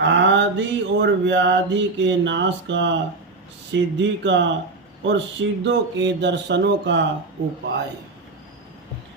आदि और व्याधि के नाश का, सिद्धि का और सिद्धों के दर्शनों का उपाय।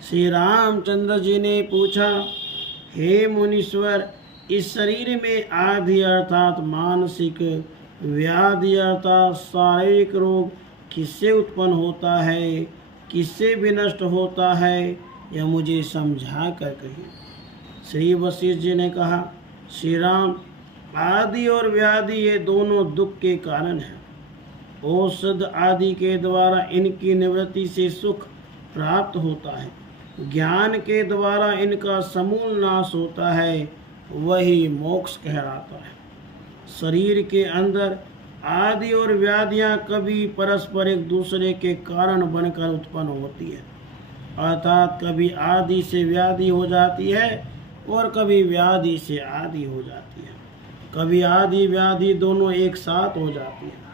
श्री रामचंद्र जी ने पूछा, हे मुनीश्वर, इस शरीर में आदि अर्थात मानसिक, व्याधि अर्थात शारीरिक रोग किससे उत्पन्न होता है, किससे विनष्ट होता है, यह मुझे समझा कर कहिए। श्री वशिष्ठ जी ने कहा, श्री राम, आदि और व्याधि ये दोनों दुख के कारण हैं। औषध आदि के द्वारा इनकी निवृत्ति से सुख प्राप्त होता है, ज्ञान के द्वारा इनका समूल नाश होता है, वही मोक्ष कहलाता है। शरीर के अंदर आदि और व्याधियां कभी परस्पर एक दूसरे के कारण बनकर उत्पन्न होती है, अर्थात कभी आदि से व्याधि हो जाती है और कभी व्याधि से आदि हो जाती है। कभी आदि व्याधि दोनों एक साथ हो जाती है।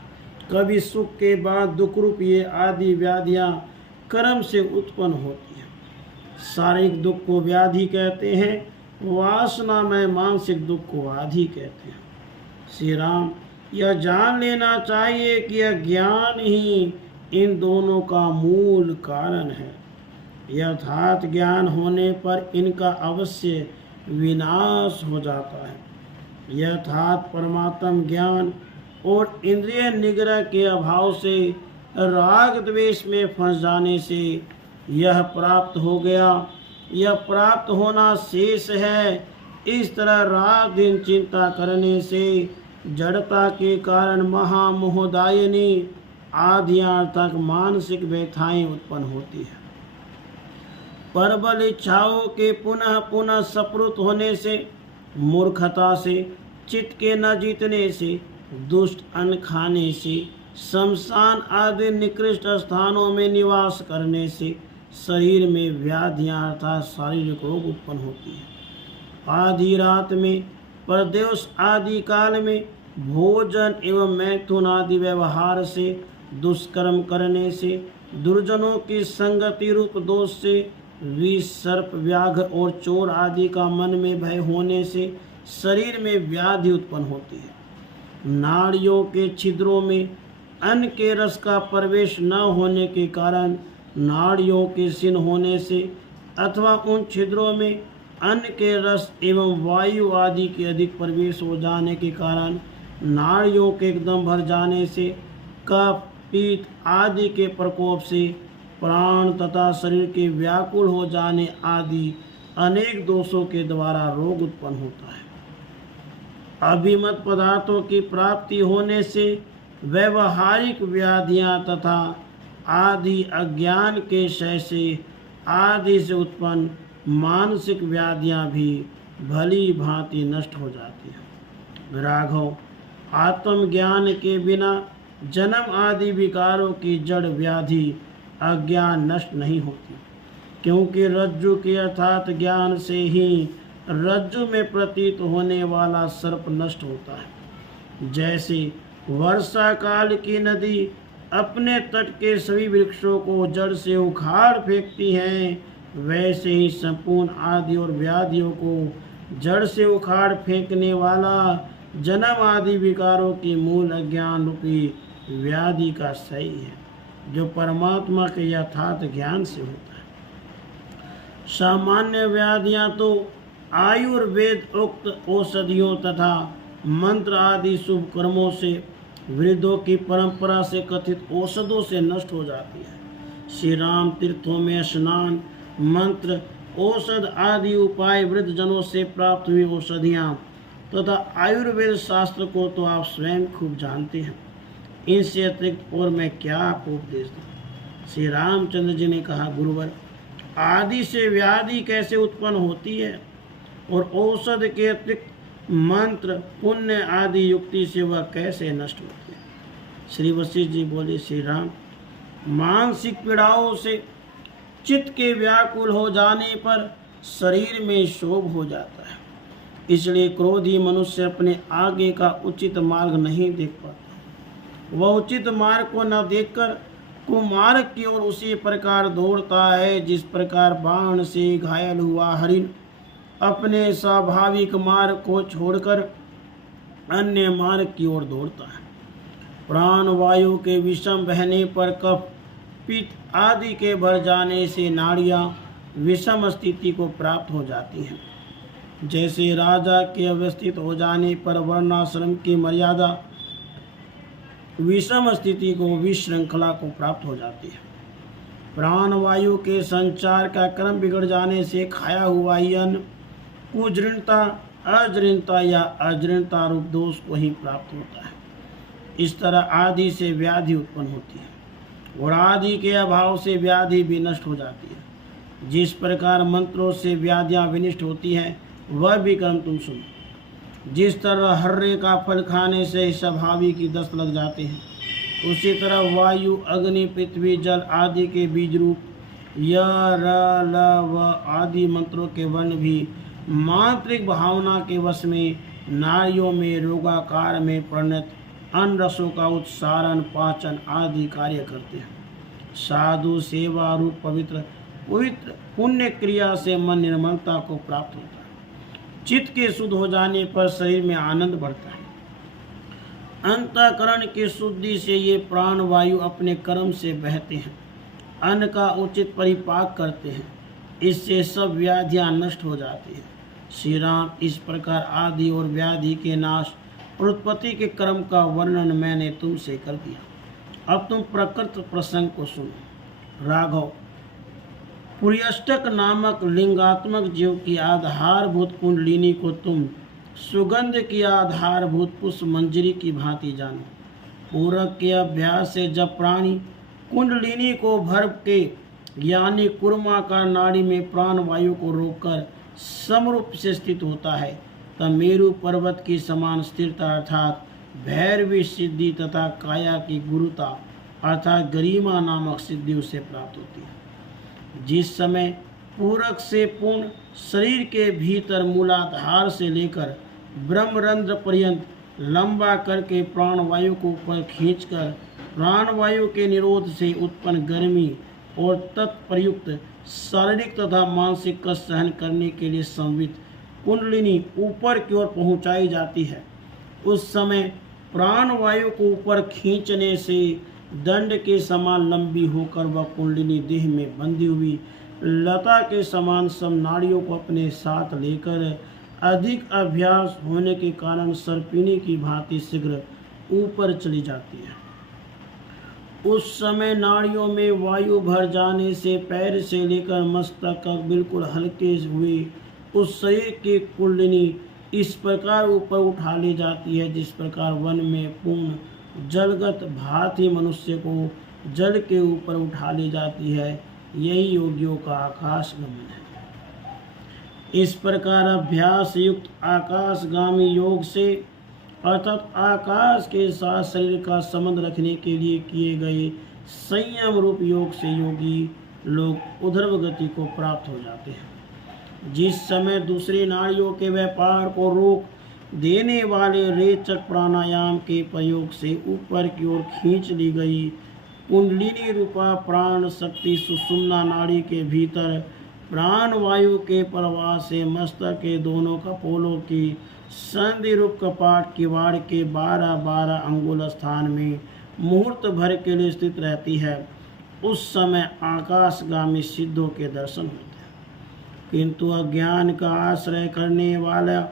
कभी सुख के बाद दुख रूप ये आदि व्याधियां कर्म से उत्पन्न होती हैं। शारीरिक दुख को व्याधि कहते हैं, वासना में मानसिक दुख को आदि कहते हैं। श्री राम, यह जान लेना चाहिए कि यह ज्ञान ही इन दोनों का मूल कारण है। यथार्थ ज्ञान होने पर इनका अवश्य विनाश हो जाता है। यथार्थ परमात्म ज्ञान और इंद्रिय निग्रह के अभाव से, राग द्वेष में फंस जाने से यह प्राप्त हो गया, यह प्राप्त होना शेष है। इस तरह रात दिन चिंता करने से जड़ता के कारण महामोहदायिनी आदियां तक मानसिक व्यथाएं उत्पन्न होती है। प्रबल इच्छाओं के पुनः पुनः सप्रत होने से, मूर्खता से, चित्त के न जीतने से, दुष्ट अन्न खाने से, शमशान आदि निकृष्ट स्थानों में निवास करने से शरीर में व्याधियां अर्थात शारीरिक रोग उत्पन्न होती है। आधी रात में, परदेश आदि काल में, भोजन एवं मैथुन आदि व्यवहार से, दुष्कर्म करने से, दुर्जनों की संगति रूप दोष से, विष, सर्प, व्याघ्र और चोर आदि का मन में भय होने से शरीर में व्याधि उत्पन्न होती है। नाड़ियों के छिद्रों में अन्न के रस का प्रवेश न होने के कारण, नाड़ियों के क्षीण होने से अथवा उन छिद्रों में अन्न के रस एवं वायु आदि के अधिक प्रवेश हो जाने के कारण, नाड़ियों के एकदम भर जाने से, कफ, पीत आदि के प्रकोप से, प्राण तथा शरीर के व्याकुल हो जाने आदि अनेक दोषों के द्वारा रोग उत्पन्न होता है। अभिमत पदार्थों की प्राप्ति होने से व्यवहारिक व्याधियां तथा आदि अज्ञान के क्षय से आदि से उत्पन्न मानसिक व्याधियां भी भली भांति नष्ट हो जाती हैं। राघव, आत्मज्ञान के बिना जन्म आदि विकारों की जड़ व्याधि अज्ञान नष्ट नहीं होती, क्योंकि रज्जु के अर्थात ज्ञान से ही रज्जु में प्रतीत होने वाला सर्प नष्ट होता है। जैसे वर्षा काल की नदी अपने तट के सभी वृक्षों को जड़ से उखाड़ फेंकती है, वैसे ही संपूर्ण आदि और व्याधियों को जड़ से उखाड़ फेंकने वाला जन्म आदि विकारों की मूल अज्ञान रूपी व्याधि का सही है, जो परमात्मा के यथार्थ ज्ञान से होता है। सामान्य व्याधियां तो आयुर्वेद उक्त औषधियों तथा मंत्र आदि शुभ कर्मों से, वृद्धों की परंपरा से कथित औषधों से नष्ट हो जाती है। श्री राम, तीर्थों में स्नान, मंत्र, औषध आदि उपाय, वृद्ध जनों से प्राप्त हुई औषधियाँ तथा आयुर्वेद शास्त्र को तो आप स्वयं खूब जानते हैं। इनसे अतिरिक्त और मैं क्या आपको उपदेश दूँ? श्री रामचंद्र जी ने कहा, गुरुवर, आदि से व्याधि कैसे उत्पन्न होती है और औषध के अतिरिक्त मंत्र, पुण्य आदि युक्ति से वह कैसे नष्ट होती है? श्री वशिष्ठ जी बोले, श्री राम, मानसिक पीड़ाओं से चित्त के व्याकुल हो जाने पर शरीर में क्षोभ हो जाता है। इसलिए क्रोधी मनुष्य अपने आगे का उचित मार्ग नहीं देख पाता। वह उचित मार्ग को न देखकर कुमार्ग की ओर उसी प्रकार दौड़ता है जिस प्रकार बाण से घायल हुआ हरिण अपने स्वाभाविक मार्ग को छोड़कर अन्य मार्ग की ओर दौड़ता है। प्राण वायु के विषम बहने पर कफ पित्त आदि के भर जाने से नाड़ियाँ विषम स्थिति को प्राप्त हो जाती हैं। जैसे राजा के अवस्थित हो जाने पर वर्णाश्रम की मर्यादा विषम स्थिति को विश्रृंखला को प्राप्त हो जाती है। प्राण वायु के संचार का क्रम बिगड़ जाने से खाया हुआ ही अन्न कुजीर्णता, अजीर्णता या अजीर्णता रूप दोष को ही प्राप्त होता है। इस तरह आदि से व्याधि उत्पन्न होती है और आदि के अभाव से व्याधि भी नष्ट हो जाती है। जिस प्रकार मंत्रों से व्याधियाँ विनष्ट होती हैं वह भी क्रम तुम सुनो। जिस तरह हर्रे का फल खाने से स्वाभावी की दस्त लग जाते हैं, उसी तरह वायु, अग्नि, पृथ्वी, जल आदि के बीज रूप य, र, ल, व आदि मंत्रों के वर्ण भी मांत्रिक भावना के वश में नाड़ियों में रोगाकार में परिणत अन्न रसों का उत्सारण, पाचन आदि कार्य करते हैं। साधु सेवा रूप पवित्र पुण्य क्रिया से मन निर्मलता को प्राप्त होता है। चित्त के शुद्ध हो जाने पर शरीर में आनंद बढ़ता है। अंतःकरण की शुद्धि से ये प्राण वायु अपने कर्म से बहते हैं, अन्न का उचित परिपाक करते हैं। इससे सब व्याधियाँ नष्ट हो जाती हैं। श्री राम, इस प्रकार आदि और व्याधि के नाश और उत्पत्ति के क्रम का वर्णन मैंने तुमसे कर दिया। अब तुम प्रकृत प्रसंग को सुनो। राघव, पुर्यष्टक नामक लिंगात्मक जीव की आधारभूत कुंडलिनी को तुम सुगंध की आधारभूत पुष्प मंजरी की भांति जानो। पूरक के अभ्यास से जब प्राणी कुंडलिनी को भर के यानी कूर्माकार नाड़ी में प्राण वायु को रोककर समरूप से स्थित होता है, तब मेरु पर्वत की समान स्थिरता अर्थात भैरवी सिद्धि तथा काया की गुरुता अर्थात गरिमा नामक सिद्धि उसे प्राप्त होती है। जिस समय पूरक से पूर्ण शरीर के भीतर मूलाधार से लेकर ब्रह्मरंध्र पर्यंत लंबा करके प्राण वायु को ऊपर खींचकर प्राण वायु के निरोध से उत्पन्न गर्मी और तत्प्रयुक्त शारीरिक तथा मानसिक कष्ट सहन करने के लिए संवित कुंडलिनी ऊपर की ओर पहुंचाई जाती है, उस समय प्राण वायु को ऊपर खींचने से दंड के समान लंबी होकर वह कुंडलिनी देह में बंधी हुई लता के समान सब नाड़ियों को अपने साथ लेकर अधिक अभ्यास होने के कारण सर्पिणी की भांति शीघ्र ऊपर चली जाती है। उस समय नाड़ियों में वायु भर जाने से पैर से लेकर मस्तक तक बिल्कुल हल्के हुए उस शरीर की कुंडलिनी इस प्रकार ऊपर उठा ली जाती है जिस प्रकार वन में पूर्ण जलगत भांति मनुष्य को जल के ऊपर उठा ली जाती है। यही योगियों का आकाश गमन है। इस प्रकार अभ्यास युक्त आकाशगामी योग से अर्थात आकाश के साथ शरीर का संबंध रखने के लिए किए गए संयम रूप योग से योगी लोग ऊर्ध्व गति को प्राप्त हो जाते हैं। जिस समय दूसरी नाड़ियों के व्यापार को रोक देने वाले रेचक प्राणायाम के प्रयोग से ऊपर की ओर खींच ली गई कुंडलिनी रूपा प्राण शक्ति सुषुम्ना नाड़ी के भीतर प्राण वायु के प्रवाह से मस्तक के दोनों कपोलों की संधि रूप कपाट किवाड़ के 12-12 अंगुल स्थान में मुहूर्त भर के लिए स्थित रहती है। उस समय आकाशगामी सिद्धों के दर्शन होते हैं, किंतु अज्ञान का आश्रय करने वाला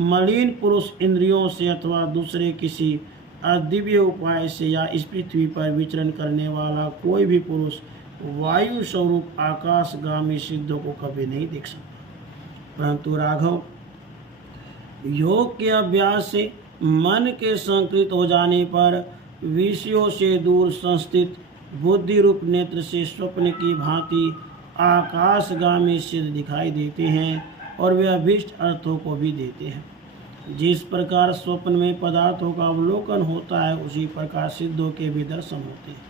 मलिन पुरुष इंद्रियों से अथवा दूसरे किसी अदिव्य उपाय से या इस पृथ्वी पर विचरण करने वाला कोई भी पुरुष वायु स्वरूप आकाशगामी सिद्धों को कभी नहीं देख सकता। परंतु राघव, योग के अभ्यास से मन के संकृत हो जाने पर विषयों से दूर संस्थित बुद्धि रूप नेत्र से स्वप्न की भांति आकाशगामी सिद्ध दिखाई देते हैं और वे अभीष्ट अर्थों को भी देते हैं। जिस प्रकार स्वप्न में पदार्थों का अवलोकन होता है, उसी प्रकार सिद्धों के भी दर्शन होते हैं।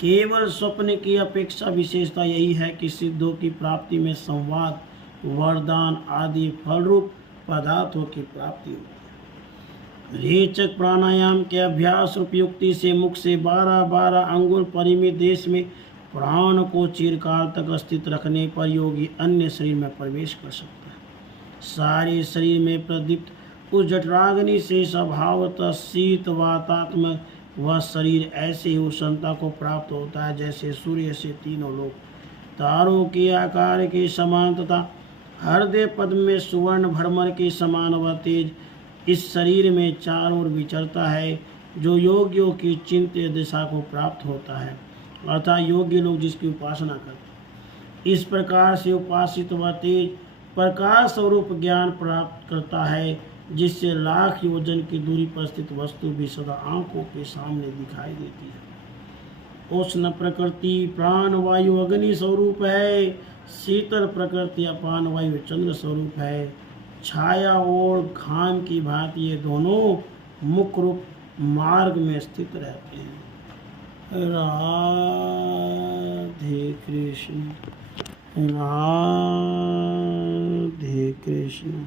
केवल स्वप्न की अपेक्षा विशेषता यही है कि सिद्धों की प्राप्ति में संवाद, वरदान आदि फलरूप पदार्थों की प्राप्ति होती है। रेचक प्राणायाम के अभ्यास रूप युक्ति से मुख से 12-12 अंगुल परिमित देश में प्राण को चिरकाल तक स्थित रखने पर योगी अन्य शरीर में प्रवेश कर सकता है। सारे शरीर में प्रदीप्त उस जठराग्नि से स्वभावतः शीत वातात्मक वह शरीर ऐसे ही उष्णता को प्राप्त होता है जैसे सूर्य से तीनों लोग तारों के आकार के समान तथा हृदय पद में सुवर्ण भ्रमर के समान वह तेज इस शरीर में चारों ओर विचरता है जो योगियों की चिंतित दिशा को प्राप्त होता है अर्थात योग्य लोग जिसकी उपासना करते हैं। इस प्रकार से उपासित वह तेज प्रकाश स्वरूप ज्ञान प्राप्त करता है जिससे लाख योजन की दूरी पर स्थित वस्तु भी सदा आंखों के सामने दिखाई देती है। उष्ण प्रकृति प्राण वायु अग्नि स्वरूप है, शीतल प्रकृति अपान वायु चंद्र स्वरूप है। छाया और घाम की भांति ये दोनों मुख्य रूप मार्ग में स्थित रहते हैं। राधे कृष्ण, राधे कृष्ण।